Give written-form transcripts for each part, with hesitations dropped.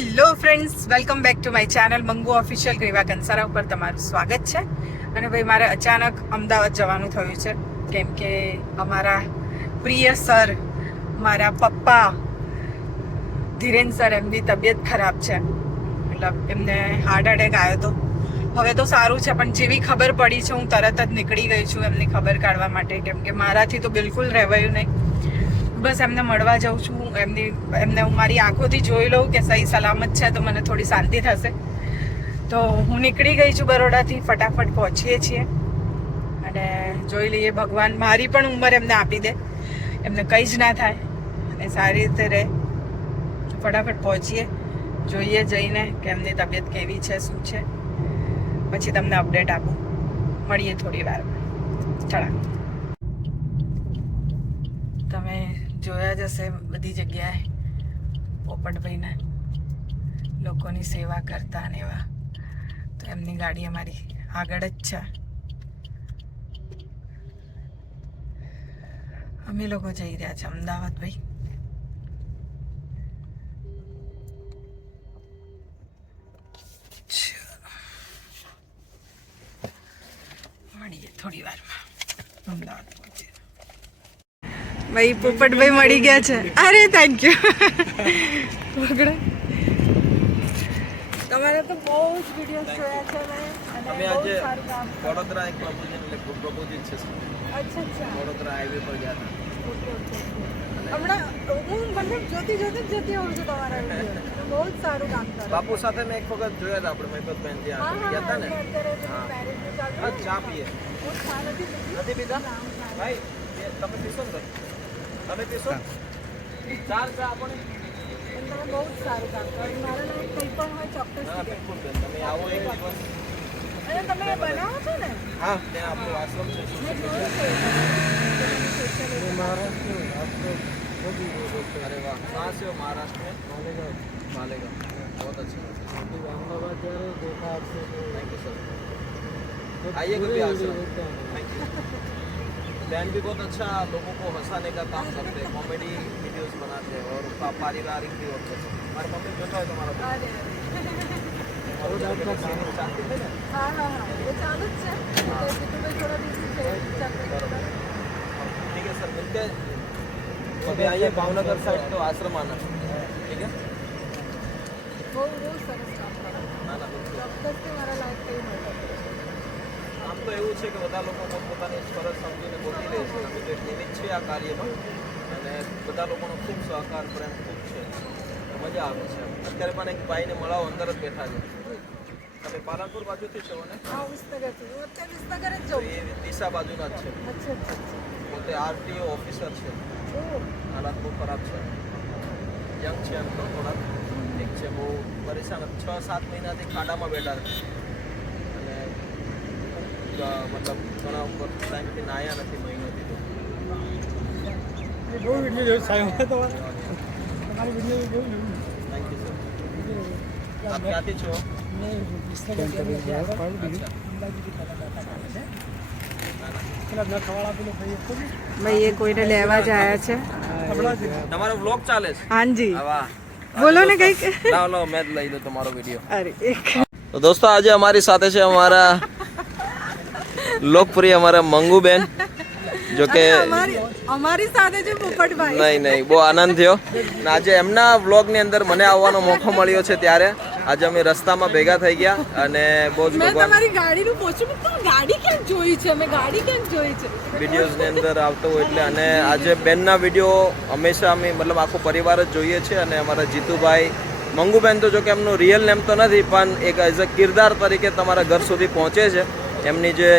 Hello friends, welcome back to my channel Mangu official Greeva Kansara ઉપર તમારું સ્વાગત છે. અને ભાઈ મારે અચાનક અમદાવાદ જવાનું થયું છે કેમ કે અમારા પ્રિય સર, મારા પપ્પા ધીરેન સર, એમની તબિયત ખરાબ છે. મતલબ એમને હાર્ટ એટેક આવ્યો હતો. હવે તો સારું છે, પણ જેવી ખબર પડી છે હું તરત જ નીકળી ગઈ છું એમની ખબર કાઢવા માટે, કેમ કે મારાથી તો બિલકુલ રહેવાયું નહીં. બસ એમને મળવા જાઉં છું. એમને હું મારી આંખોથી જોઈ લઉં કે સહી સલામત છે તો મને થોડી શાંતિ થશે. તો હું નીકળી ગઈ છું બરોડાથી, ફટાફટ પહોંચીએ છીએ અને જોઈ લઈએ ભગવાન મારી પણ ઉંમર એમને આપી દે, એમને કંઈ જ ના થાય અને સારી રીતે રહે. ફટાફટ પહોંચીએ, જોઈએ જઈને કે એમની તબિયત કેવી છે, શું છે, પછી તમને અપડેટ આપું. મળીએ થોડી વારમાં. ચલા, તમે જોયા જ હશે બધી જગ્યાએ પોપટભાઈને લોકોની સેવા કરતા ને એવા. તો એમની ગાડી અમારી આગળ જ છે. અમે લોકો જઈ રહ્યા છે અમદાવાદ. ભાઈ મળીએ થોડી વારમાં અમદાવાદ પહોંચીએ. ભાઈ પોપટભાઈ મળી ગયા છે. અરે થેન્ક યુ. તમારે તો બહુ જ વિડીયોઝ જોયા છે મેં, અને અમે બહુ આજે સારું કામ. વડોદરા એક પ્રપોઝલ છે. અચ્છા અચ્છા. વડોદરા હાઈવે પર ગયા હતા. Okay okay okay. હમણાં હું મતલબ જોતી હોઉં છું તમારા વિડીયો. બહુ જ સારું કામ કરો. બાપુ સાથે મેં એક વખત જોયા હતા આપણે મહેબતબેન ત્યાં ગયા હતા ને. હા. હા, ચા પીએ. નથી પીધા ભાઈ? તમે પીશો ને? તમે પીશો? ચાર ચા આપણે. બહુ જ સારું કામ કરો. મારા લાયક કંઈ પણ હોય ચોક્કસ. હા બિલકુલ બેન, તમે આવો એક દિવસ. અને તમે બનાવો છો ને? હા, ત્યાં આપણો આશ્રમ છે. મેં જોયું છે. अरे वाह, कहाँ से हो? महाराष्ट्र में? मालेगांव. बहुत अच्छा. अहमदाबाद जा रहे देखा आपसे. Thank you sir. आइए कभी आश्रम. Thank you. बहन भी बहुत अच्छा लोगों को हंसाने का काम करते हैं, कॉमेडी वीडियोस बनाते हैं और पारिवारिक भी होते हैं. हमारे मम्मी बैठा है तुम्हारा. અરે और आपका सीनियर चाहते थे ना. હા હા હા, એ ચાલુ જ છે. તો જીતુભાઈ થોડા દિવસ ठीक है सर, मिलते हैं. कभी आइए भावनगर साइड तो आश्रम आना. ठीक है. બહુ બહુ સરસ કામ કરો. ના ના બિલકુલ. ચોક્કસથી મારા લાયક કંઈ મળે. આમ તો એવું છે કે બધા લોકો પોતાની ફરજ સમજીને ગોતી લે છે. અમે તો એક નિમિત્ત છે આ કાર્યમાં, અને બધા લોકોનો ખૂબ સહકાર પ્રેમ ખૂબ છે. મજા આવે છે. અત્યારે પણ એક ભાઈને મળાવો, અંદર જ બેઠા છે. તમે પાલનપુર બાજુથી છો ને? હા, વિસનગરથી. હું અત્યારે વિસનગર જ તો જઉં. એ દિશા બાજુના જ છે. અચ્છા અચ્છા અચ્છા. પોતે આરટીઓ ઓફિસર છે. ઓહ, હાલાત બહુ ખરાબ છે. યંગ છે એમ તો થોડાક. એક છે બહુ પરેશાન, 6-7 મહિનાથી ખાડામાં બેઠા છે. અને મતલબ ઘણા ઉપર ટાઈમથી નાયા નથી, મહિનોથી. તો બહુ વિડીયો જોયું સાહેબ તમારી વિડીયો બહુ જોયું. Thank you sir. આપ ક્યાંથી છો? ભાઈ એ કોઈને લેવા જ આવ્યા છે. તમારો વ્લોગ ચાલે છે? હાજી, વાહ. બોલો ને કંઈક. લાવો મેં જ લઈ લો તમારો વિડીયો. અરે એક તો દોસ્તો, આજે અમારી સાથે છે અમારા લોકપ્રિય અમારા મંગુબેન. જો કે અમારી સાથે છે પોપટભાઈ. નહીં બહુ આનંદ થયો. ને આજે એમના વ્લોગની અંદર મને આવવાનો મોકો મળ્યો છે, ત્યારે આજે અમે રસ્તામાં ભેગા થઈ ગયા અને બહુ જ મેં ભગવાન તમારી ગાડીનું પૂછ્યું પણ તમે ગાડી ક્યાંક જોઈ છે? મેં ગાડી ક્યાંક જોઈ છે? વિડીયોઝની અંદર આવતો હોય એટલે. અને આજે બેનના વિડીયો હંમેશા અમે મતલબ આખો પરિવાર જ જોઈએ છે. અને અમારા જીતુભાઈ મંગુબેન તો જો કે એમનું રિયલ નેમ તો નથી, પણ એક એઝ અ કિરદાર તરીકે તમારા ઘર સુધી પહોંચે છે. એમની જે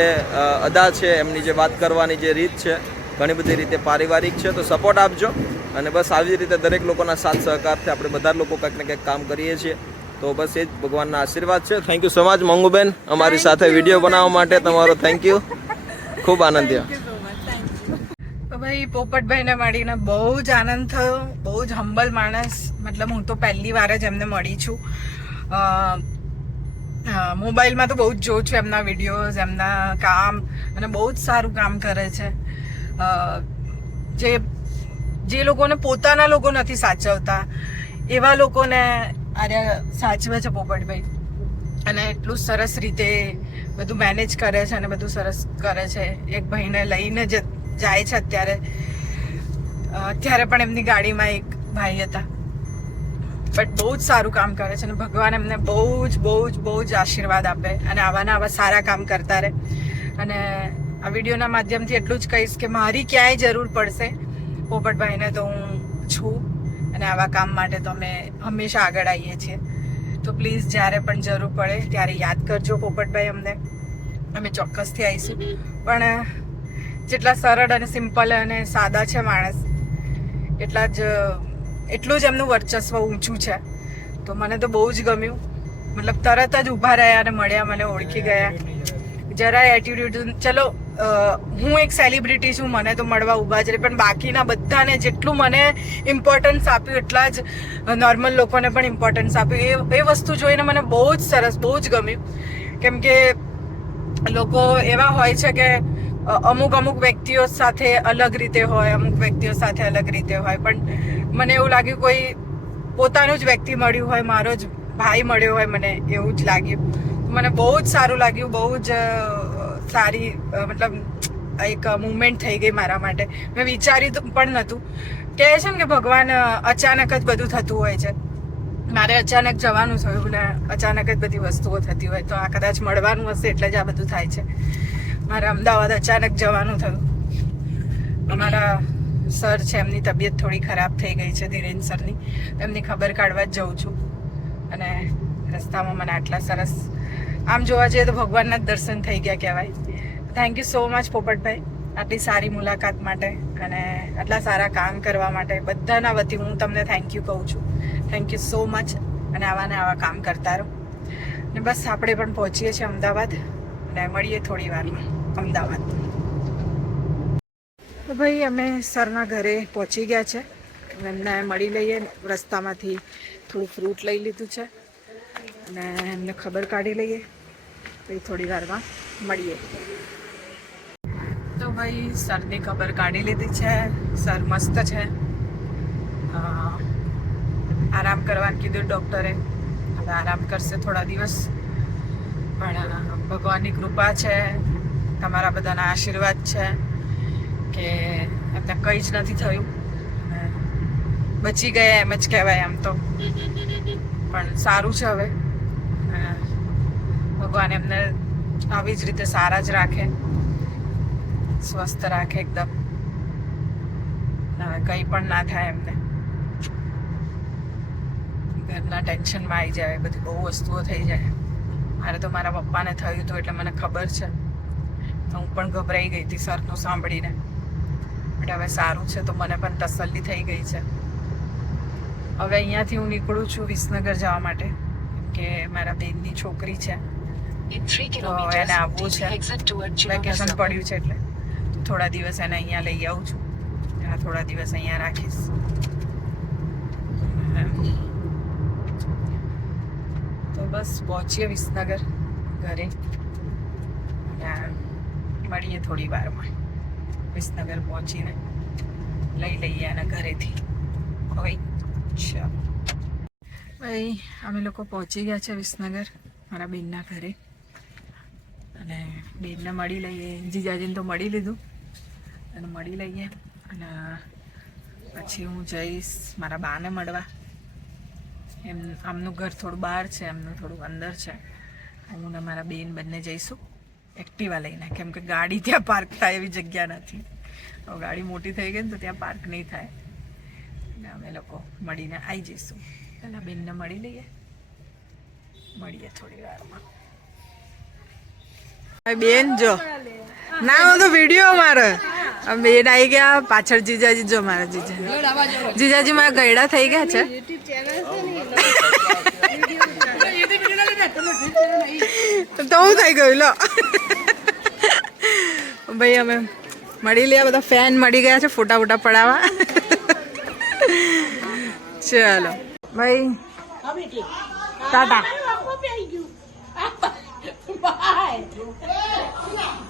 અદા છે, એમની જે વાત કરવાની જે રીત છે, ઘણી બધી રીતે પારિવારિક છે. તો સપોર્ટ આપજો, અને બસ આવી રીતે દરેક લોકોના સાથ સહકારથી આપણે બધા લોકો કંઈક ને કંઈક કામ કરીએ છીએ. તો બસ એ જ ભગવાનના આશીર્વાદ છે. Thank you so much Manguben, અમારી સાથે વિડીયો બનાવવા માટે તમારો થેન્ક યુ. ખૂબ આનંદ થયો. તો ભાઈ પોપટભાઈને મળીને બહુ જ આનંદ થયો. બહુ જ હમ્બલ માણસ. મતલબ હું તો પહેલી વાર જ એમને મળી છું. મોબાઈલમાં તો બહુ જ જોઉં છું એમના વિડીયોઝ, એમના કામ, અને બહુ જ સારું કામ કરે છે. જે લોકોને પોતાના લોકો નથી સાચવતા, એવા લોકોને આર્યા સાચવે છે પોપટભાઈ, અને એટલું સરસ રીતે બધું મેનેજ કરે છે અને બધું સરસ કરે છે. એક ભાઈને લઈને જ જાય છે અત્યારે પણ એમની ગાડીમાં એક ભાઈ હતા, બટ બહુ જ સારું કામ કરે છે અને ભગવાન એમને બહુ જ આશીર્વાદ આપે અને આવા સારા કામ કરતા રહે. અને આ વિડીયોના માધ્યમથી એટલું જ કહીશ કે મારી ક્યાંય જરૂર પડશે પોપટભાઈને તો હું છું, અને આવા કામ માટે તો અમે હંમેશા આગળ આવીએ છીએ. તો પ્લીઝ જ્યારે પણ જરૂર પડે ત્યારે યાદ કરજો પોપટભાઈ અમને, અમે ચોક્કસથી આવીશું. પણ જેટલા સરળ અને સિમ્પલ અને સાદા છે માણસ, એટલું જ એમનું વર્ચસ્વ ઊંચું છે. તો મને તો બહુ જ ગમ્યું, મતલબ તરત જ ઊભા રહ્યા અને મળ્યા, મને ઓળખી ગયા. જરાય એટીટ્યુડ, ચલો હું એક સેલિબ્રિટી છું, મને તો મળવા ઊભા જ રહે, પણ બાકીના બધાને જેટલું મને ઇમ્પોર્ટન્સ આપ્યું એટલા જ નોર્મલ લોકોને પણ ઇમ્પોર્ટન્સ આપ્યું. એ વસ્તુ જોઈને મને બહુ જ સરસ, બહુ જ ગમ્યું. કેમ કે લોકો એવા હોય છે કે અમુક વ્યક્તિઓ સાથે અલગ રીતે હોય, અમુક વ્યક્તિઓ સાથે અલગ રીતે હોય, પણ મને એવું લાગ્યું કોઈ પોતાનું જ વ્યક્તિ મળ્યું હોય, મારો જ ભાઈ મળ્યો હોય, મને એવું જ લાગ્યું. મને બહુ જ સારું લાગ્યું, બહુ જ સારી મતલબ એક મુવમેન્ટ થઈ ગઈ મારા માટે. મેં વિચાર્યું પણ નહોતું. કહે છે ને કે ભગવાન અચાનક જ બધું થતું હોય છે. મારે અચાનક જવાનું થયું ને અચાનક જ બધી વસ્તુઓ થતી હોય, તો આ કદાચ મળવાનું હશે એટલે જ આ બધું થાય છે. મારે અમદાવાદ અચાનક જવાનું થયું. અમારા સર છે, એમની તબિયત થોડી ખરાબ થઈ ગઈ છે, ધીરેન સરની, એમની ખબર કાઢવા જ જઉં છું. અને રસ્તામાં મને આટલા સરસ, આમ જોવા જઈએ તો ભગવાનના જ દર્શન થઈ ગયા કહેવાય. Thank you so much Popatbhai, આટલી સારી મુલાકાત માટે અને આટલા સારા કામ કરવા માટે. બધાના વતી હું તમને થેન્ક યુ કહું છું. થેન્ક યુ સો મચ, અને આવા કામ કરતા રહો. અને બસ આપણે પણ પહોંચીએ છીએ અમદાવાદ, અને મળીએ થોડી વારમાં અમદાવાદ. તો ભાઈ અમે સરના ઘરે પહોંચી ગયા છે, એમને મળી લઈએ. રસ્તામાંથી થોડું ફ્રૂટ લઈ લીધું છે અને એમને ખબર કાઢી લઈએ, તો થોડી વારમાં મળીએ. તો ભાઈ સરની ખબર કાઢી લીધી છે. સર મસ્ત છે, આરામ કરવાનું કીધું ડૉક્ટરે. હવે આરામ કરશે થોડા દિવસ, પણ ભગવાનની કૃપા છે, તમારા બધાના આશીર્વાદ છે કે એમને કંઈ જ નથી થયું, બચી ગયા એમ જ કહેવાય આમ તો. પણ સારું છે હવે, ભગવાન એમને આવી જ રીતે સારા જ રાખે, સ્વસ્થ રાખે એકદમ. હવે કંઈ પણ ના થાય એમને, ઘરના ટેન્શનમાં આવી જાય, બધી બહુ વસ્તુઓ થઈ જાય. મારે તો મારા પપ્પાને થયું હતું એટલે મને ખબર છે, તો હું પણ ગભરાઈ ગઈ હતી સરનું સાંભળીને. બટ હવે સારું છે, તો મને પણ તસલ્લી થઈ ગઈ છે. હવે અહીંયાથી હું નીકળું છું વિસનગર જવા માટે, કે મારા બેનની છોકરી છે, તો એને આવવું છે, વેકેશન પડ્યું છે એટલે થોડા દિવસ એને અહીંયા લઈ આવું છું. એના થોડા દિવસ અહીંયા રાખીશ. તો બસ પહોંચીએ વિસનગર ઘરે, મળીએ થોડી વારમાં. વિસનગર પહોંચીને લઈ લઈએ અને ઘરેથી. હવે ચાલો ભાઈ, અમે લોકો પહોંચી ગયા છે વિસનગર મારા બેનના ઘરે, અને બેનને મળી લઈએ. જીજાજીને તો મળી લીધું, અને મળી લઈએ, અને પછી હું જઈશ મારા બાને મળવા. આમનું ઘર થોડું બહાર છે, એમનું થોડું અંદર છે. હું ને મારા બેન બંને જઈશું એક્ટિવા લઈને, કેમ કે ગાડી ત્યાં પાર્ક થાય એવી જગ્યા નથી. હવે ગાડી મોટી થઈ ગઈ ને તો ત્યાં પાર્ક નહીં થાય, અને અમે લોકો મળીને આવી જઈશું. પહેલાં બેનને મળી લઈએ, મળીએ થોડી વારમાં. બેન જો ના, હું તો વિડીયો મારે. બેન આવી ગયા, પાછળ જીજાજી જો મારા જીજાજી મારા ગયડા થઈ ગયા છે. તો હું થઈ ગયું લો ભાઈ. અમે મળી લે, બધા ફેન મળી ગયા છે ફોટા વોટા પડાવવા. ચાલો ભાઈ, ટાટા.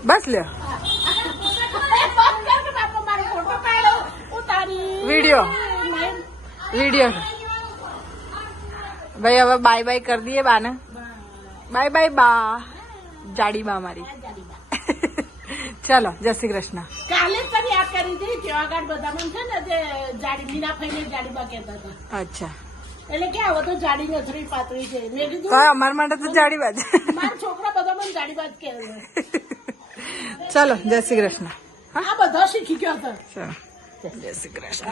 બસ લે વિડિયો ભાઈ હવે બાય બાય કરી દઈએ બાને. બાય બાય બા, જાડી બા મારી. ચલો, જય શ્રી કૃષ્ણ. કાલે જ તને યાદ કરી હતી કે આગળ બધા મને છે ને જે જાડી મીના ફઈને જાડીબા કહેતા હતા. અચ્છા, એટલે કે હવે તો જાડી નથરી પાતળી છે. મેં કીધું તો અમારા માટે તો જાડી બા છે. મારા છોકરા બધા મને જાડીબા જ કહે છે. ચલો, જય શ્રી કૃષ્ણ. આ બધા શીખી ગયો હતો. ચલો, જય શ્રી કૃષ્ણ.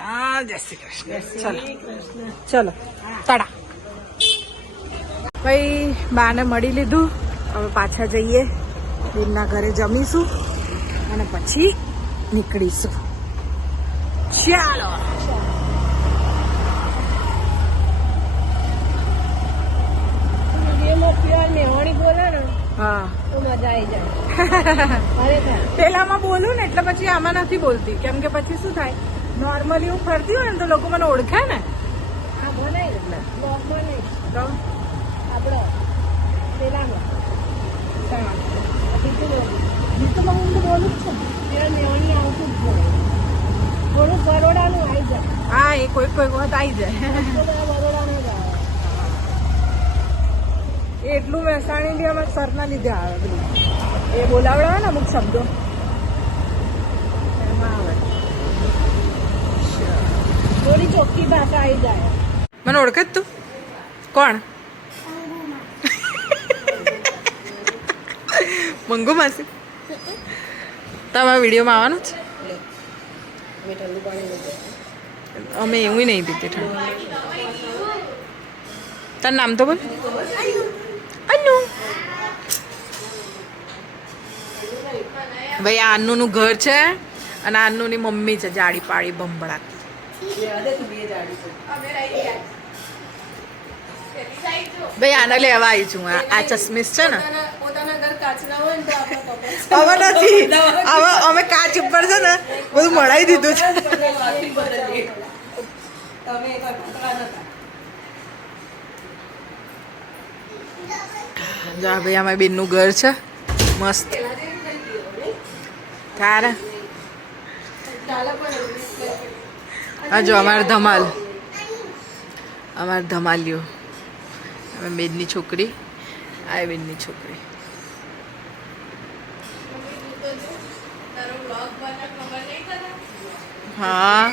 જય શ્રી કૃષ્ણ. ચલો, ચલો, તાડા. ભાઈ બાને મળી લીધું. હવે પાછા જઈએ, બેનના ઘરે જમીશું અને પછી નીકળીશું. ચાલો. હા, પેલામાં બોલું ને એટલે પછી આમાં નથી બોલતી, કેમ કે પછી શું થાય, નોર્મલી હું ફરતી હોય ને તો લોકો મને ઓળખે ને. તો થોડું બરોડાનું આવી જાય. હા, એ કોઈક વખત આવી જાય. બરોડાનું જ આવે. એટલું મહેસાણી બી અમારા સરના લીધે આવે બધું. એ બોલાવડાવે ને અમુક શબ્દો એમાં આવે. થોડી ચોખ્ખી ભાષા આવી જાય. મને ઓળખે જ તું? કોણ? મંગુ માસી. તમારા વિડીયોમાં આવવાનું છે? અમે એવું નહીં પીતી ઠંડુ. તારું નામ તો બોલ. અન્નુ. ભાઈ આ અન્નુનું ઘર છે અને આ અન્નુની મમ્મી છે, જાડી પાડી ભંભળાતી. ભાઈ આને લેવા આવી છું. આ ચશ્મીશ છે ને, હવે નથી, હવે અમે કાચ ઉપર છે ને બધું મળાવી દીધું છે. જા ભાઈ, અમારી બેનનું ઘર છે મસ્ત. તારે હા, જો અમારે ધમાલ, અમારે ધમાલ્યો. અમે બેનની છોકરી, આ બેનની છોકરી. હા,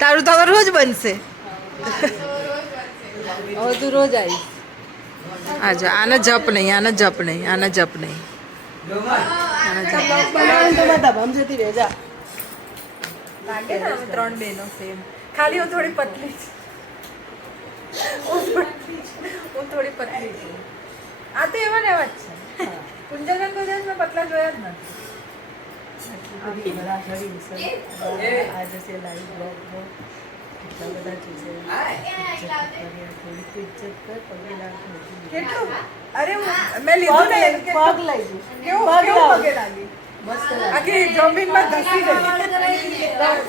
તારું તો હવે રોજ બનશે. હવે તું રોજ આવીશ. આજા, આને જપ નહીં, આને જપ નહીં, આને જપ નહીં. આને જપ લાગે ને અમે ત્રણ બહેનો સેમ. ખાલી હું થોડી પતલી છું. હું થોડી પતલી છું. આ તો એવા ને એવા જ છે. કુંજલબેન કોઈ દિવસ મેં પતલા જોયા જ નથી. કેટલું? અરે મેં લીધું ને, કેવું પગે લાગી. આખી જમીનમાં ધસી ગઈ.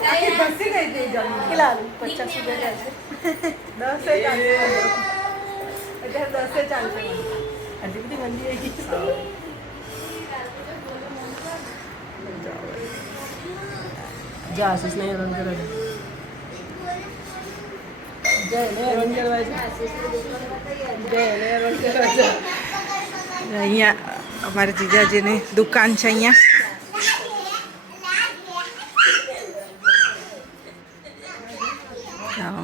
આખી ધસી ગઈ હતી જમીન. કેટલા? 50 રૂપિયા છે. 10 ચાલશે. અત્યારે 10 ચાલશે. આટલી બધી મંદી આવી ગઈ. જા આશીષ ને રન કરે. જય ને રન કરવા છે. જય ને રન કરવા છે. અહીંયા અમારા જીજાજીની દુકાન છે. અહીંયા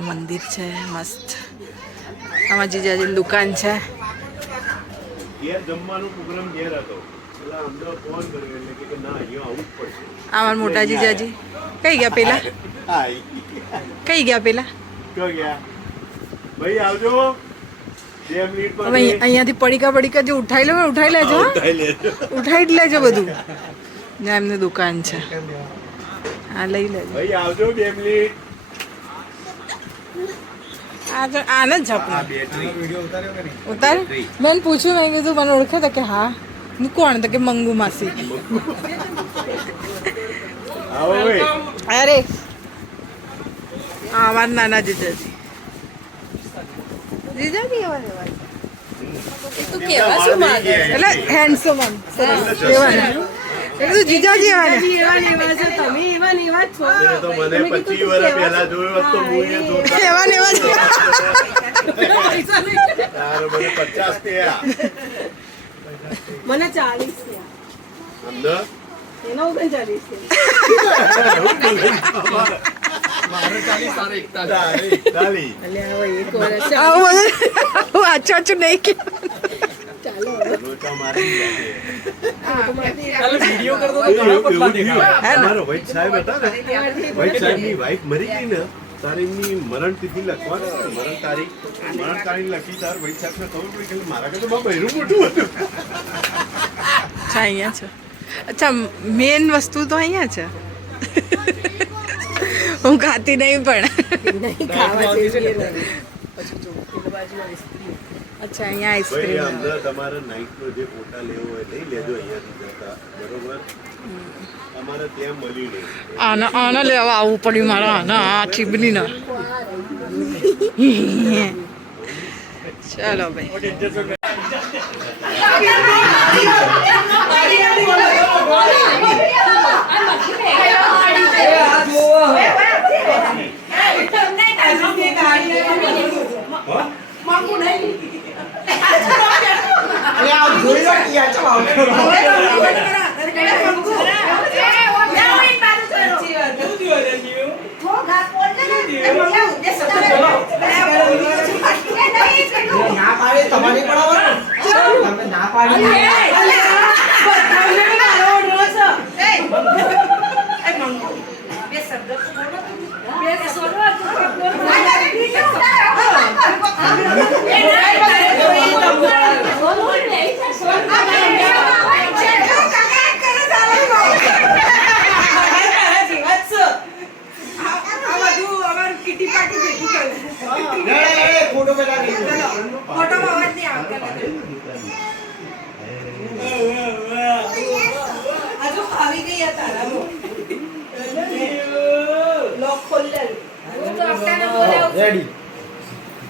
મંદિર છે મસ્ત. અમારા જીજાજીની દુકાન છે. અમારા મોટા જીજાજી કઈ ગયા પેલા? કઈ ગયા પેલા? ભાઈ આવજો. હવે અહીંયાથી પડીકા જે ઉઠાઈ લેજો. ઉઠાઈ જ લેજો બધું. જ્યાં એમની દુકાન છે. હા, લઈ લેજો. ભાઈ આવજો 2 મિનિટ. આને જ ઉતાર. મેં પૂછ્યું, મેં કીધું મને ઓળખે તો કે હા. હું કોણ? તો કે મંગુ માસી. અરે હા, અમારા નાના જીજાજી. જીજાજી એટલે હેન્ડસમ એમ સરસ. એ તો જીજાજી એવા ને. એવા ને એવા છો, તમે એવા ને એવા જ છો. તેને તો મને 25 વર્ષ પહેલા જોયો હોત તો હું એ જોતા. એવા ને એવા જ. તારે મને 50 થયા. મને 40 છે. અંદર એનો 39 છે. તારે 41. એટલે હવે એક વર્ષ છે. આવું બધું વાંચું નહીં કે લોચા મારી ગયા છે. વિડીયો કરતો એવું થયું. અમારો વૈદ સાહેબ હતા ને, વૈદ સાહેબની વાઈફ મરી ગઈ ને, તારે એમની મરણ તિથિ લખવાની હતી, મરણ તારીખ લખી તાર વૈદ સાહેબને ખબર પડી કે મારા કરતા બહુ બહેરું મોટું હતું. અચ્છા અહીંયા છે. અચ્છા મેન વસ્તુ તો અહીંયા છે. હું ખાતી નહીં પણ. નહીં ખાવા જેવી એ નથી. અચ્છા અહીંયા ભાઈ આઈસ્ક્રીમ. અંદર તમારે નાઈટનો જે ફોટા લેવો હોય લઈ લેજો અહીંયાથી જતા, બરોબર? અમારે ત્યાં મળ્યું નહીં. આને લેવા આવવું પડ્યું મારે આના આ ચીબલીના. ચાલો ભાઈ.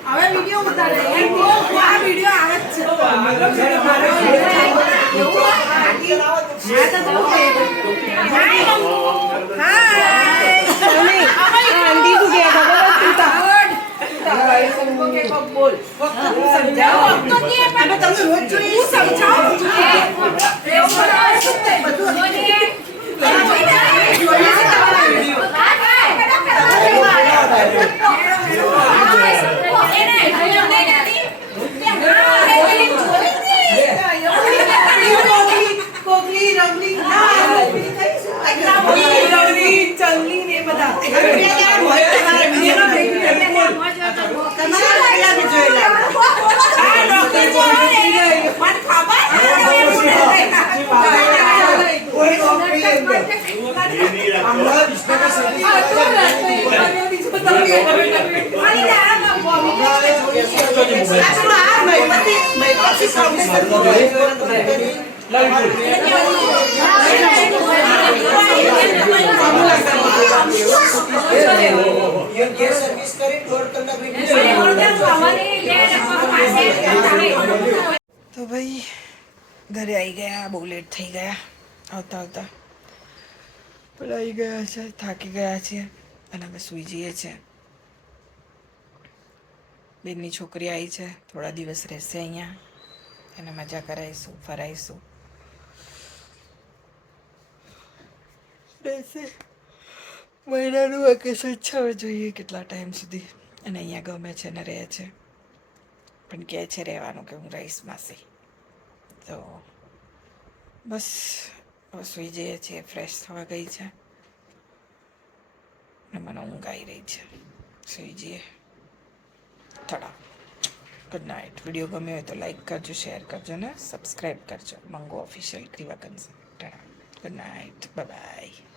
હવે વિડીયો ઉતારે આ વિડીયો આવે તો ભાઈ ઘરે આવી ગયા, બહુ લેટ થઈ ગયા આવતા આવતા, પણ આવી ગયા છે, થાકી ગયા છીએ અને અમે સૂઈ જઈએ છીએ. બેનની છોકરી આવી છે, થોડા દિવસ રહેશે અહીંયા, એને મજા કરાવીશું, ફરાઈશું, રહેશે. મહિનાનું વેકેશન છે, હવે જોઈએ કેટલા ટાઈમ સુધી. અને અહીંયા ગમે છે ને રહે છે, પણ કહે છે રહેવાનું કે હું રહીશ માસી. તો બસ હવે સૂઈ જઈએ છીએ. ફ્રેશ થવા ગઈ છે અને મને ઊંઘ આવી રહી છે. સૂઈ જઈએ. થડા. Good night. વિડીયો ગમ્યો હોય તો લાઈક કરજો, શેર કરજો ને સબસ્ક્રાઈબ કરજો. મંગુ ઓફિશિયલ ગ્રીવા concert. Good night. Bye by.